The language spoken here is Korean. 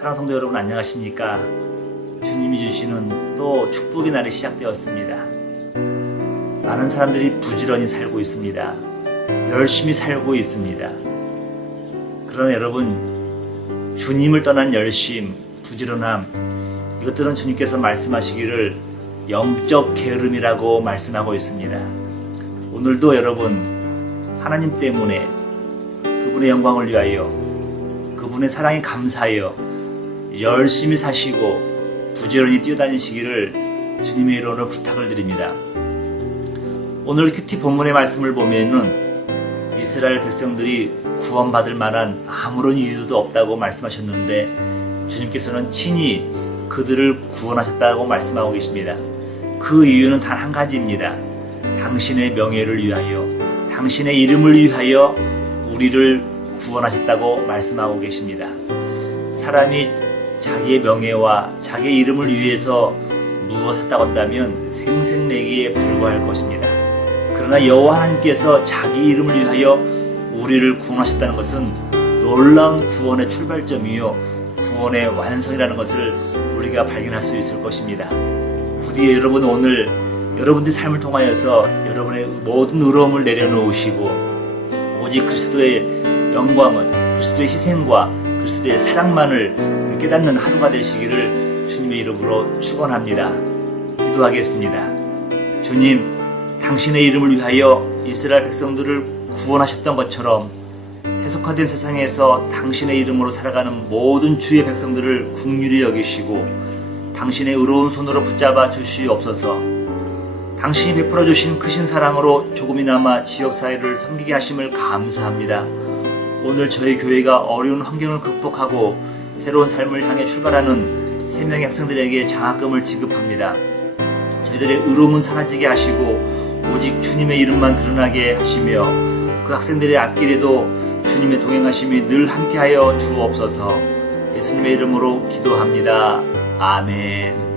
사랑 성도 여러분 안녕하십니까? 주님이 주시는 또 축복의 날이 시작되었습니다. 많은 사람들이 부지런히 살고 있습니다. 열심히 살고 있습니다. 그러나 여러분, 주님을 떠난 열심, 부지런함, 이것들은 주님께서 말씀하시기를 영적 게으름이라고 말씀하고 있습니다. 오늘도 여러분, 하나님 때문에 그분의 영광을 위하여 그분의 사랑에 감사하여 열심히 사시고 부지런히 뛰어다니시기를 주님의 이름으로 부탁을 드립니다. 오늘 큐티 본문의 말씀을 보면은 이스라엘 백성들이 구원받을 만한 아무런 이유도 없다고 말씀하셨는데 주님께서는 친히 그들을 구원하셨다고 말씀하고 계십니다. 그 이유는 단 한 가지입니다. 당신의 명예를 위하여, 당신의 이름을 위하여 우리를 구원하셨다고 말씀하고 계십니다. 사람이 자기의 명예와 자기의 이름을 위해서 무엇을 한다면 생생내기에 불과할 것입니다. 그러나 여호와 하나님께서 자기 이름을 위하여 우리를 구원하셨다는 것은 놀라운 구원의 출발점이요 구원의 완성이라는 것을 우리가 발견할 수 있을 것입니다. 부디 여러분 오늘 여러분들의 삶을 통하여서 여러분의 모든 의로움을 내려놓으시고 오직 그리스도의 영광은 그리스도의 희생과 그리스도의 사랑만을 깨닫는 하루가 되시기를 주님의 이름으로 축원합니다. 기도하겠습니다. 주님, 당신의 이름을 위하여 이스라엘 백성들을 구원하셨던 것처럼 세속화된 세상에서 당신의 이름으로 살아가는 모든 주의 백성들을 국률이 여기시고 당신의 의로운 손으로 붙잡아 주시옵소서. 당신이 베풀어 주신 크신 사랑으로 조금이나마 지역 사회를 섬기게 하심을 감사합니다. 오늘 저희 교회가 어려운 환경을 극복하고 새로운 삶을 향해 출발하는 세 명의 학생들에게 장학금을 지급합니다. 저희들의 의로움은 사라지게 하시고 오직 주님의 이름만 드러나게 하시며 그 학생들의 앞길에도 주님의 동행하심이 늘 함께하여 주옵소서 예수님의 이름으로 기도합니다. 아멘.